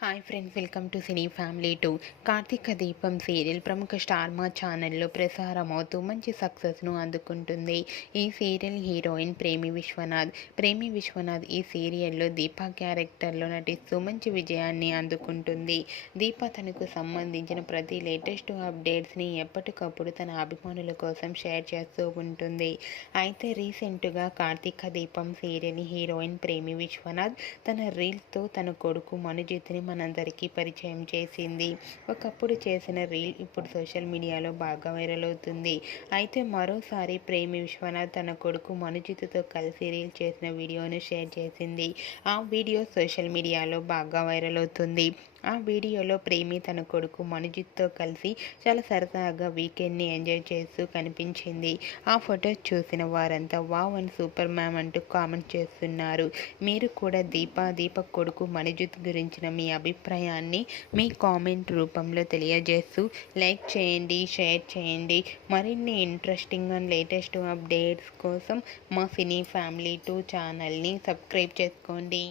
Hi friends welcome to cine family two Karthika Deepam serial ప్రముఖ star మా ఛానల్లో ప్రసారం అవుతూ మంచి సక్సెస్ను అందుకుంటుంది. ఈ సీరియల్ హీరోయిన్ ప్రేమి విశ్వనాథ్. ప్రేమి విశ్వనాథ్ ఈ సీరియల్లో దీప క్యారెక్టర్లో నటిస్తూ మంచి విజయాన్ని అందుకుంటుంది. దీప తనకు సంబంధించిన ప్రతి లేటెస్ట్ అప్డేట్స్ని ఎప్పటికప్పుడు తన అభిమానుల కోసం షేర్ చేస్తూ ఉంటుంది. అయితే రీసెంట్గా కార్తీక దీపం సీరియల్ హీరోయిన్ ప్రేమి విశ్వనాథ్ తన రీల్స్తో తన కొడుకు మనుజిత్ని మనందరికీ పరిచయం చేసింది. ఒకప్పుడు చేసిన రీల్ ఇప్పుడు సోషల్ మీడియాలో బాగా వైరల్ అవుతుంది. అయితే మరోసారి ప్రేమి విశ్వనాథ్ తన కొడుకు మనుజిత్తో కలిసి రీల్ చేసిన వీడియోను షేర్ చేసింది. ఆ వీడియో సోషల్ మీడియాలో బాగా వైరల్ అవుతుంది. ఆ వీడియోలో ప్రేమి తన కొడుకు మనుజిత్తో కలిసి చాలా సరదాగా వీకెండ్ని ఎంజాయ్ చేస్తూ కనిపించింది. ఆ ఫొటోస్ చూసిన వారంతా వావ్ అండ్ సూపర్ మ్యామ్ అంటూ కామెంట్ చేస్తున్నారు. మీరు కూడా దీపా దీపక్ కొడుకు మనుజిత్ గురించిన మీ అభిప్రాయాన్ని మీ కామెంట్ రూపంలో తెలియజేస్తూ లైక్ చేయండి షేర్ చేయండి. మరిన్ని ఇంట్రెస్టింగ్ అండ్ లేటెస్ట్ అప్డేట్స్ కోసం మా సినీ ఫ్యామిలీ టూ ఛానల్ని సబ్స్క్రైబ్ చేసుకోండి.